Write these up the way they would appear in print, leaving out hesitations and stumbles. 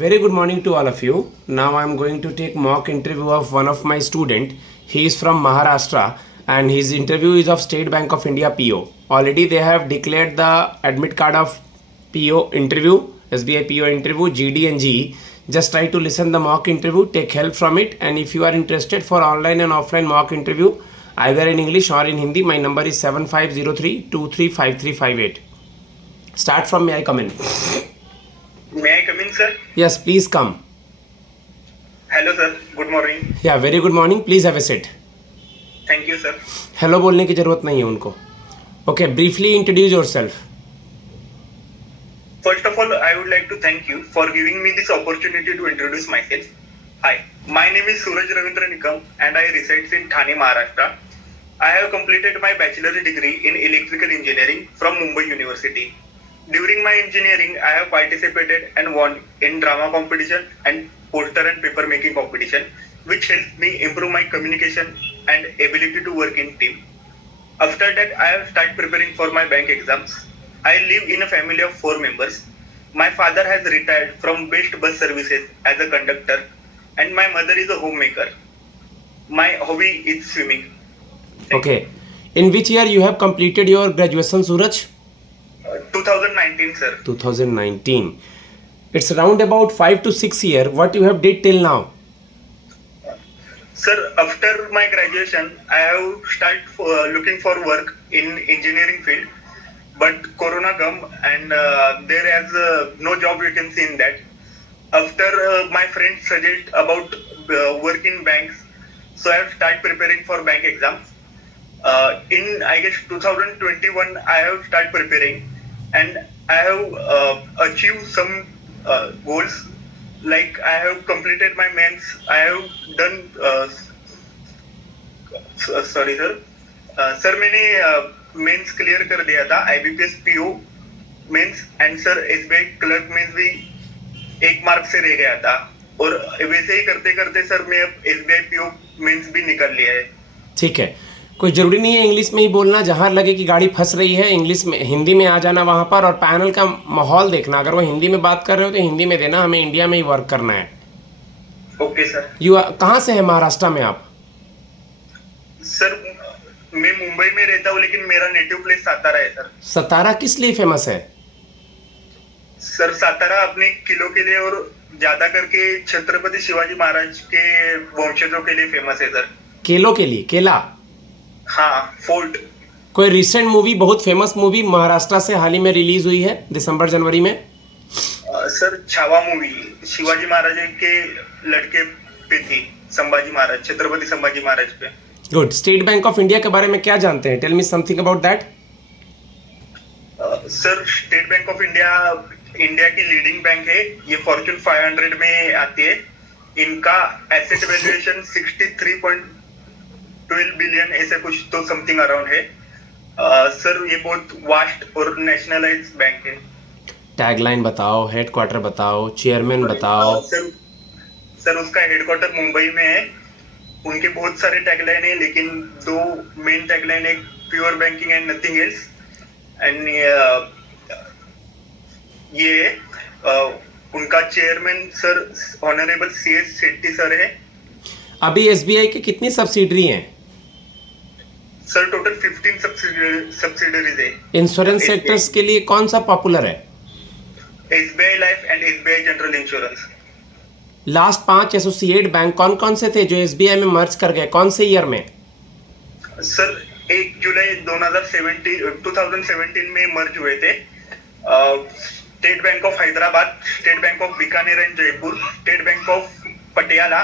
Very good morning to all of you. Now I am going to take mock interview of one of my student. He is from Maharashtra and his interview is of State Bank of India PO. Already they have declared the admit card of PO interview, SBI PO interview, GD and GE. Just try to listen the mock interview, take help from it, and if you are interested for online and offline mock interview, either in English or in Hindi, my number is 7503235358. Start from may I come in? May I come in, sir? Yes, please come. Hello, sir. Good morning. Yeah, very good morning. Please have a seat. Thank you, sir. Hello बोलने की ज़रूरत नहीं है उनको. Okay, briefly introduce yourself. First of all, I would like to thank you for giving me this opportunity to introduce myself. Hi, my name is Suraj Ravindra Nikam and I reside in Thane, Maharashtra. I have completed my bachelor's degree in electrical engineering from Mumbai University. During my engineering, I have participated and won in drama competition and poster and paper making competition, which helped me improve my communication and ability to work in team. After that, I have started preparing for my bank exams. I live in a family of 4 members. My father has retired from Best Bus Services as a conductor and my mother is a homemaker. My hobby is swimming. Okay. In which year you have completed your graduation, Suraj? 2019, sir. 2019. It's around about 5 to 6 year. What you have did till now? Sir, after my graduation, I have started looking for work in engineering field, but Corona come and there is no job vacancy in that. After my friends suggest about work in banks, so I have started preparing for bank exams. In I guess 2021, I have started preparing and I have achieved some goals. Like I have completed my mains. I have done. Sorry, sir. Sir, मैंने mains clear कर दिया था IBPS PO mains and sir SBI clerk mains भी 1 mark से रह गया था और वैसे ही करते करते सर मैं अब SBI PO मेंस भी निकाल लिया है. ठीक है. कोई ज़रूरी नहीं है इंग्लिश में ही बोलना. जहाँ लगे कि गाड़ी फंस रही है इंग्लिश में हिंदी में आ जाना वहाँ पर, और पैनल का माहौल देखना. अगर वो हिंदी में बात कर रहे हो तो हिंदी में देना. हमें इंडिया में ही वर्क करना है. Okay sir. कहाँ से है महाराष्ट्र में आप? सर मैं मुंबई में रहता हूँ लेकिन मेरा नेटिव प्लेस सातारा है सर. सतारा किस लिए फेमस है? सर सातारा अपने किलों के लिए और ज्यादा करके छत्रपति शिवाजी महाराज के वंशजों के लिए फेमस है सर. केलों के लिए? केला? हाँ, फोर्ट. कोई रिसेंट मूवी, बहुत फेमस मूवी महाराष्ट्र से हाल ही में रिलीज हुई है दिसंबर जनवरी में? सर छावा मूवी शिवाजी महाराज के लड़के पे थी, संभाजी महाराज, छत्रपति संभाजी महाराज पे. Good. State bank of India के बारे में क्या जानते हैं? Tell me something about that. Sir state bank of India India की लीडिंग बैंक है. ये फॉर्च्यून 500 में आती है. इनका एसेट वैल्यूएशन 63.12 बिलियन ऐसे कुछ तो समथिंग अराउंड है. सर ये बहुत वास्ट और नेशनलाइज्ड बैंक है. टैगलाइन बताओ, हेडक्वार्टर बताओ, चेयरमैन बताओ. सर उसका हेडक्वार्टर मुंबई में है. उनके बहुत सारे टैगलाइन है लेकिन 2 मेन टैगलाइन है, pure banking and nothing else. And ये उनका chairman sir honourable CS Shetty sir है. अभी SBI की कितनी सब्सिडरी हैं? सर टोटल 15 सब्सिडरीज है. इंश्योरेंस सेक्टर्स के लिए कौन सा पॉपुलर है? SBI life and SBI general insurance. Last 5 associate bank कौन कौन से थे जो SBI में मर्ज कर गए? कौन से ईयर में? सर 1 जुलाई 2017 में मर्ज हुए थे. State bank of Hyderabad, state bank of Bikaner and Jaipur, state bank of Patiala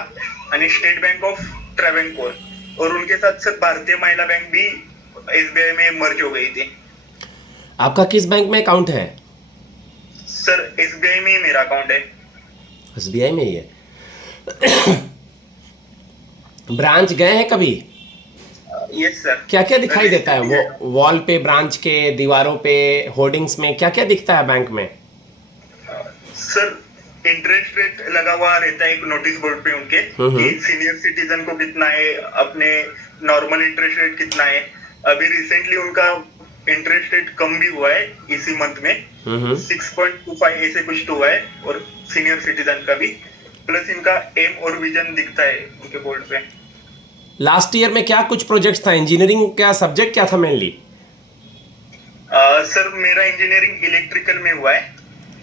आणि स्टेट बैंक ऑफ ट्रावेंकोर. और उनके साथ साथ भारतीय महिला बैंक भी SBI में मर्ज हो गई थी. आपका किस बैंक में अकाउंट है? सर SBI में ही मेरा अकाउंट है. SBI में ही है. ब्रांच गए हैं कभी? Yes sir. क्या क्या दिखाई देता है वो वॉल पे, ब्रांच के दीवारों पे, होर्डिंग्स में क्या क्या दिखता है बैंक में? सर इंटरेस्ट रेट लगा हुआ रहता है एक नोटिस बोर्ड पे उनके कि सीनियर सिटीजन को कितना है, अपने नॉर्मल इंटरेस्ट रेट कितना है. अभी रिसेंटली उनका इंटरेस्ट रेट कम भी हुआ है इसी मंथ में. हम्म। 6.25 ऐसे कुछ तो हुआ है, और सीनियर सिटीजन का भी, प्लस इनका एम और विजन दिखता है उनके बोर्ड पे। लास्ट ईयर में क्या कुछ प्रोजेक्ट्स था, इंजीनियरिंग क्या सब्जेक्ट क्या था मेनली? सर मेरा इंजीनियरिंग इलेक्ट्रिकल में हुआ है,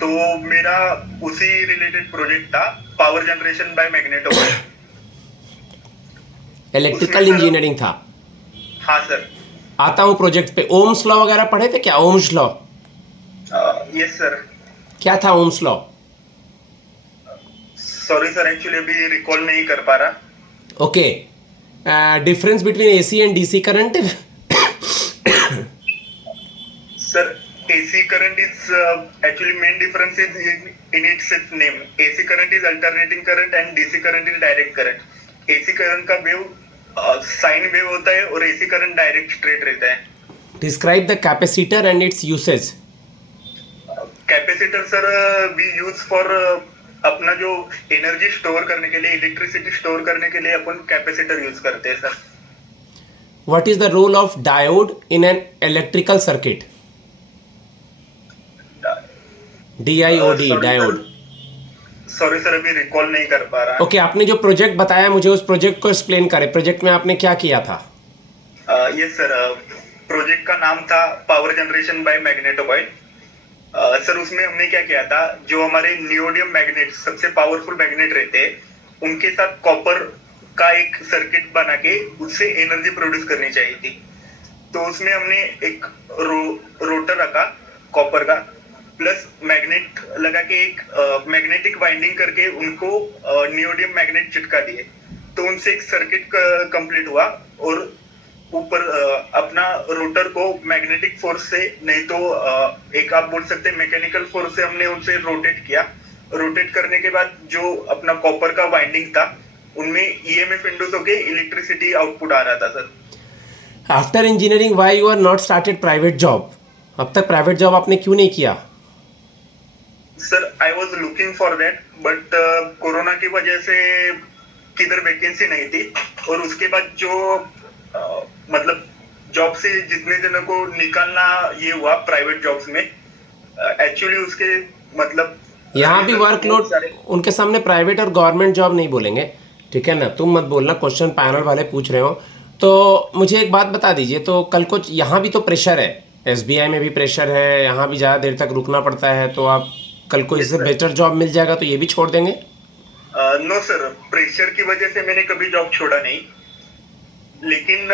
तो मेरा उसी रिलेटेड प्रोजेक्ट था, पावर जनरेशन बाय मैग्नेटोमोटिव। उसमें इलेक्ट्रिकल सर, इंजीनियरिंग था। हाँ सर। आता हूँ प्रोजेक्ट पे। ओम्स लॉ वगैरह पढ़े थे क्या? Ohm's law yes sir. क्या था? Ohm's law. Sorry sir, actually अभी रिकॉल नहीं कर पा रहा। Okay. Difference between AC and DC current? Sir, AC current is actually main difference is in its name. AC current is alternating current and DC current is direct current. AC current का wave sine wave होता है और AC current direct straight रहता है। Describe the capacitor and its usage. Capacitor sir we use for अपना जो energy store करने के लिए, इलेक्ट्रिसिटी स्टोर करने के लिए अपन कैपेसिटर यूज करते हैं sir. What is the role of diode in an electrical circuit? DIOD, diode. Sorry sir, अभी रिकॉल नहीं कर पा रहा। ओके, आपने जो प्रोजेक्ट बताया मुझे उस प्रोजेक्ट को एक्सप्लेन करें। प्रोजेक्ट में आपने क्या किया था? यस सर, प्रोजेक्ट का नाम था power generation by magnetomotive. Sir उसमें हमने क्या किया था, जो हमारे नियोडियम मैग्नेट सबसे पावरफुल मैग्नेट रहते हैं, उनके साथ कॉपर का एक सर्किट बना के उससे एनर्जी प्रोड्यूस करनी चाहिए थी। तो उसमें हमने एक रोटर रखा कॉपर का, प्लस मैग्नेट लगा के एक मैग्नेटिक वाइंडिंग करके उनको नियोडियम मैग्नेट चिटका दिए। तो उनसे एक सर्किट कंप्लीट हुआ, और ऊपर अपना रोटर को मैग्नेटिक फोर्स से, नहीं तो एक आप बोल सकते हैं मैकेनिकल फोर्स से, हमने उनसे रोटेट किया। रोटेट करने के बाद जो अपना कॉपर का वाइंडिंग था, उनमें ईएमएफ इंड्यूस होके इलेक्ट्रिसिटी आउटपुट आ रहा था sir. After engineering why you are not started private job? अब तक प्राइवेट जॉब आपने क्यों नहीं किया? Sir I was looking for that, but corona की वजह से किधर वैकेंसी नहीं थी। और उसके बाद जो मतलब जॉब से जितने जनों को निकालना ये हुआ प्राइवेट जॉब्स में, एक्चुअली उसके मतलब यहाँ भी वर्कलोड, उनके सामने प्राइवेट और गवर्नमेंट जॉब नहीं बोलेंगे, ठीक है ना? तुम मत बोलना, क्वेश्चन पैनल वाले पूछ रहे हो। तो मुझे एक बात बता दीजिए, तो कल को यहाँ भी तो प्रेशर है, SBI में भी प्रेशर है, यहाँ भी ज़्यादा देर तक रुकना पड़ता है, तो आप कल को इससे बेटर जॉब मिल जाएगा तो ये भी छोड़ देंगे? नो सर, प्रेशर की वजह से मैंने कभी जॉब छोड़ा नहीं। लेकिन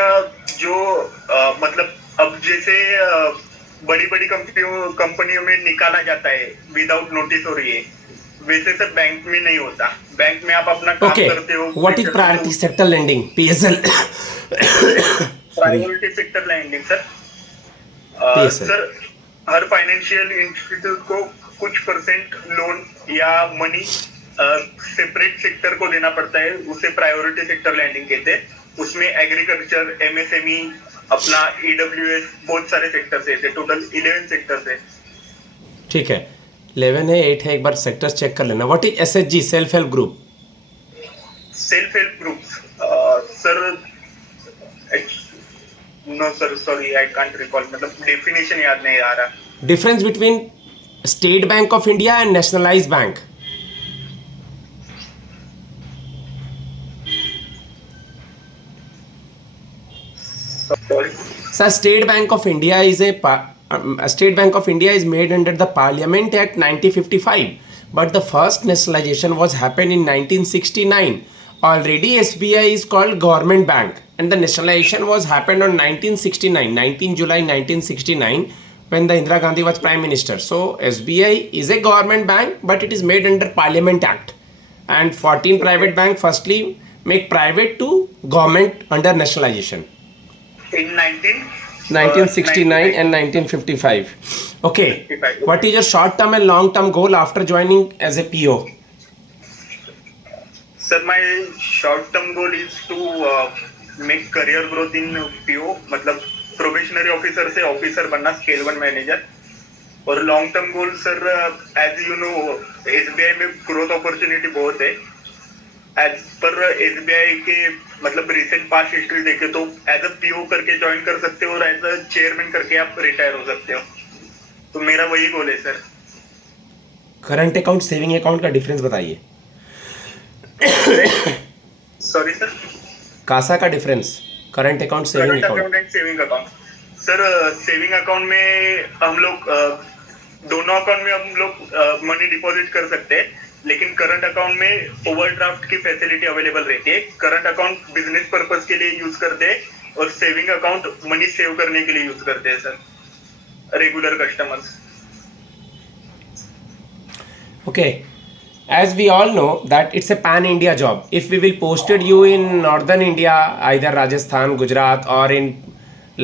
जो मतलब अब जैसे बड़ी बड़ी कंपनियों में निकाला जाता है विदाउट नोटिस और ये, वैसे सर बैंक में नहीं होता। बैंक में आप अपना काम करते हो। What is priority sector lending, PSL? Priority sector lending sir, sir her financial institute को कुछ परसेंट लोन या मनी सेपरेट सेक्टर को देना पड़ता है, उसे प्रायोरिटी सेक्टर लैंडिंग कहते हैं। उसमें एग्रीकल्चर, MSME, अपना EWS, बहुत सारे सेक्टर्स है, टोटल 11 सेक्टर्स है। ठीक है, 11 है, 8 है, एक बार सेक्टर्स चेक कर लेना। What is SHG, self help group? Self help groups sir, no sir, sorry I can't recall, मतलब डेफिनेशन याद नहीं आ रहा। Difference between state bank of India and nationalised bank? Sir, State Bank of India is State Bank of India is made under the Parliament Act 1955, but the first nationalization was happened in 1969. Already SBI is called government bank, and the nationalization was happened on 1969, 19 July 1969, when the Indira Gandhi was Prime Minister. So SBI is a government bank, but it is made under Parliament Act, and 14 private bank firstly make private to government under nationalization. In 1969 and 1955. Okay. 55. What is your short term and long term goal after joining as a PO? Sir, my short term goal is to make career growth in PO, मतलब probationary officer से officer बनना, scale 1 manager. और long term goal sir, as you know SBI में growth opportunity बहुत है। As per SBI के मतलब recent past history देखे तो एज अ PO करके ज्वाइन कर सकते हो, और एज अ चेयरमैन करके आप रिटायर हो सकते हो। तो मेरा वही गोल है sir. Current account saving account का डिफरेंस बताइए। Sorry sir. कासा का difference, current account saving current account. Account and saving account. Sir saving account में हम लोग दोनों अकाउंट में हम लोग मनी डिपॉजिट कर सकते हैं, लेकिन करंट अकाउंट में ओवरड्राफ्ट की फैसिलिटी अवेलेबल रहती है। करंट अकाउंट बिजनेस पर्पज के लिए यूज करते हैं और सेविंग अकाउंट मनी सेव करने के लिए यूज करते हैं sir, regular customers. Okay, as we all know that it's a pan India job. If we will posted you in northern India, either Rajasthan, Gujarat, or in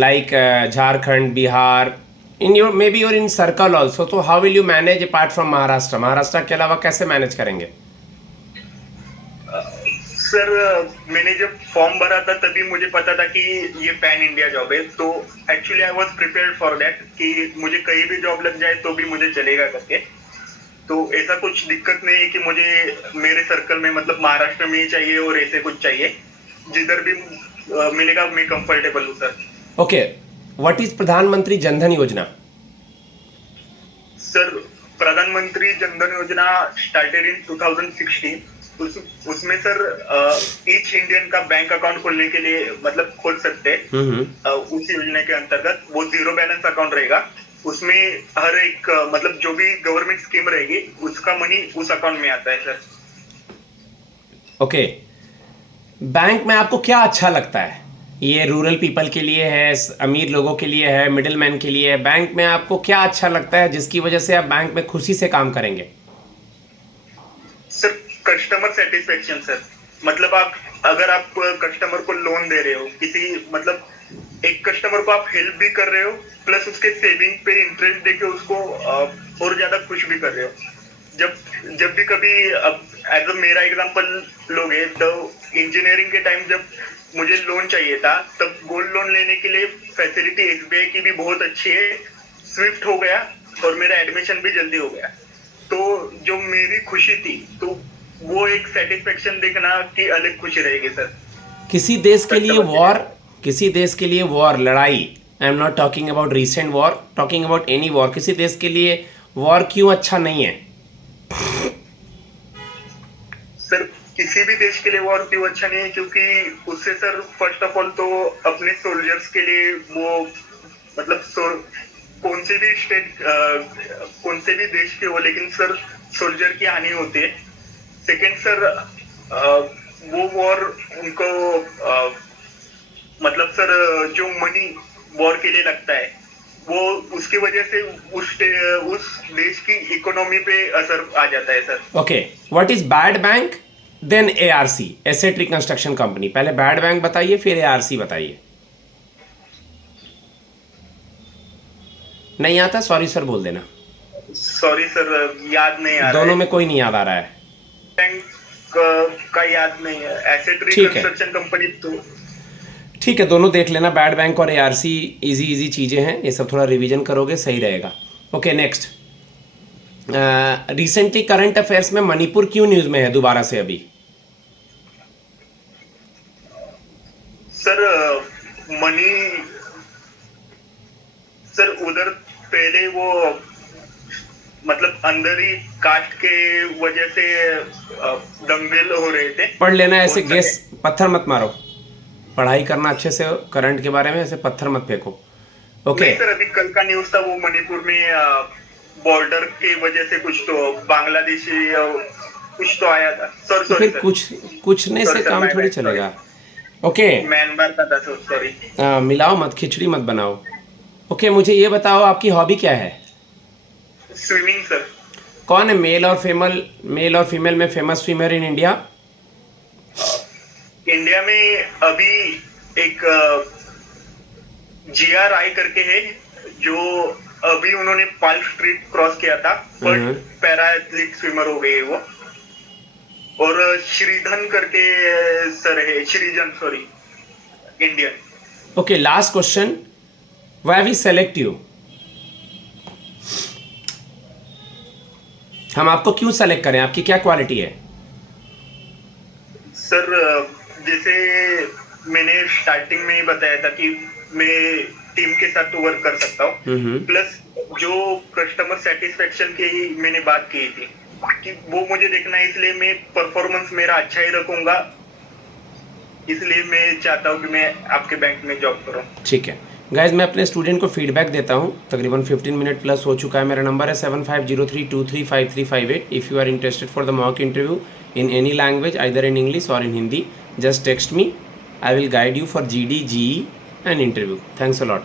like Jharkhand, Bihar, in your maybe you're in circle also. So how will you manage apart from Maharashtra? Maharashtra के अलावा कैसे manage करेंगे? Sir मैंने जब form भरा था तभी मुझे पता था कि ये पैन इंडिया जॉब है, तो actually I was prepared for that कि मुझे कहीं भी जॉब लग जाए तो भी मुझे चलेगा करके। तो ऐसा कुछ दिक्कत नहीं है कि मुझे मेरे सर्कल में मतलब महाराष्ट्र में ही चाहिए और ऐसे कुछ चाहिए, जिधर भी मिलेगा मैं कंफर्टेबल हूँ सर। Okay, what is प्रधानमंत्री जनधन योजना? सर प्रधानमंत्री जनधन योजना स्टार्टेड इन 2016। उसमें सर ईच इंडियन का बैंक अकाउंट खोलने के लिए मतलब खोल सकते हैं। उस योजना के अंतर्गत वो जीरो बैलेंस अकाउंट रहेगा। उसमें हर एक मतलब जो भी गवर्नमेंट स्कीम रहेगी उसका मनी उस अकाउंट में आता है सर। ओके, बैंक में आपको क्या अच्छा लगता है? ये रूरल पीपल के लिए है, अमीर लोगों के लिए है, मिडिल मैन के लिए है। बैंक में आपको क्या अच्छा लगता है जिसकी वजह से आप बैंक में खुशी से काम करेंगे? Sir customer satisfaction sir. मतलब अगर आप कस्टमर को लोन दे रहे हो, किसी मतलब एक कस्टमर को आप हेल्प भी कर रहे हो, प्लस उसके सेविंग पे इंटरेस्ट देके उसको और ज्यादा खुश भी कर रहे हो। जब भी कभी अब एज अ मेरा एग्जांपल लोगे तो इंजीनियरिंग के टाइम जब मुझे लोन चाहिए था तब गोल्ड लोन लेने के लिए फैसिलिटी एसबीआई की भी बहुत अच्छी है, स्विफ्ट हो गया और मेरा एडमिशन भी जल्दी हो गया। तो जो मेरी खुशी थी तो वो एक सेटिस्फेक्शन देखना की अलग खुशी रहेगी सर। किसी देश के लिए वॉर, लड़ाई, I am not talking about recent war, talking about any war, किसी देश के लिए वॉर क्यों अच्छा नहीं है? सर किसी भी देश के लिए वॉर क्यों अच्छा नहीं है, क्योंकि उससे सर फर्स्ट ऑफ ऑल तो अपने सोल्जर्स के लिए वो मतलब कौन से भी स्टेट कौन से भी देश के हो, लेकिन सर सोल्जर की हानि होती है। सेकेंड सर वो वॉर उनको मतलब सर जो मनी वॉर के लिए लगता है वो उसकी वजह से उस देश की इकोनॉमी पे असर आ जाता है sir. Okay, what is bad bank then ARC, asset reconstruction company? पहले बैड बैंक बताइए फिर एआरसी बताइए। नहीं आता? सॉरी सर बोल देना। सॉरी सर याद नहीं आ रहा है। दोनों में कोई नहीं याद आ रहा है? बैंक का याद नहीं है। एसेट रिकंस्ट्रक्शन कंपनी तो ठीक है, दोनों देख लेना, बैड बैंक और एआरसी। इजी चीज़ें हैं, ये सब थोड़ा रिवीजन करोगे सही रहेगा। Okay next, recently current affairs में मणिपुर क्यों न्यूज़ में है दोबारा से अभी? सर सर उधर पहले वो मतलब अंदर ही कास्ट के वजह से दंगल हो रहे थे। पढ़ लेना, ऐसे गेस पत्थर मत मारो, पढ़ाई करना अच्छे से, करंट के बारे में ऐसे पत्थर मत फेंको। ओके सर अभी कल का न्यूज़ था वो मणिपुर में बॉर्डर के वजह से कुछ तो बांग्लादेशी कुछ तो आया था। सॉरी तो फिर कुछ नहीं से काम थोड़ी चलेगा। ओके म्यांमार का था सॉरी। मिलाओ मत, खिचड़ी मत बनाओ। ओके मुझे ये बताओ आपकी हॉबी क्या है? Swimming sir. कौन है मेल और फीमेल में famous swimmer in India? India में अभी एक GRI करके है जो अभी उन्होंने पाल्म स्ट्रीट क्रॉस किया था, बट पैरा एथलीट स्विमर हो गए वो। और श्रीधन करके सर है, Srijan sorry, Indian. Okay last question, why we select you? हम आपको क्यों सेलेक्ट करें, आपकी क्या क्वालिटी है? सर जैसे मैंने स्टार्टिंग में ही बताया था कि मैं टीम के साथ वर्क कर सकता हूँ। हम्म। प्लस जो कस्टमर सेटिस्फेक्शन की मैंने बात की थी कि वो मुझे देखना है, इसलिए मैं परफॉर्मेंस मेरा अच्छा ही रखूंगा, इसलिए मैं चाहता हूँ कि मैं आपके बैंक में जॉब करूँ। ठीक है गाइज, मैं अपने स्टूडेंट को फीडबैक देता हूँ। तकरीबन 15 मिनट प्लस हो चुका है। मेरा नंबर है 7503235358। If you are interested for the mock interview in any language, either in English or in Hindi, just text me. I will guide you for GD, GE and interview. Thanks a lot.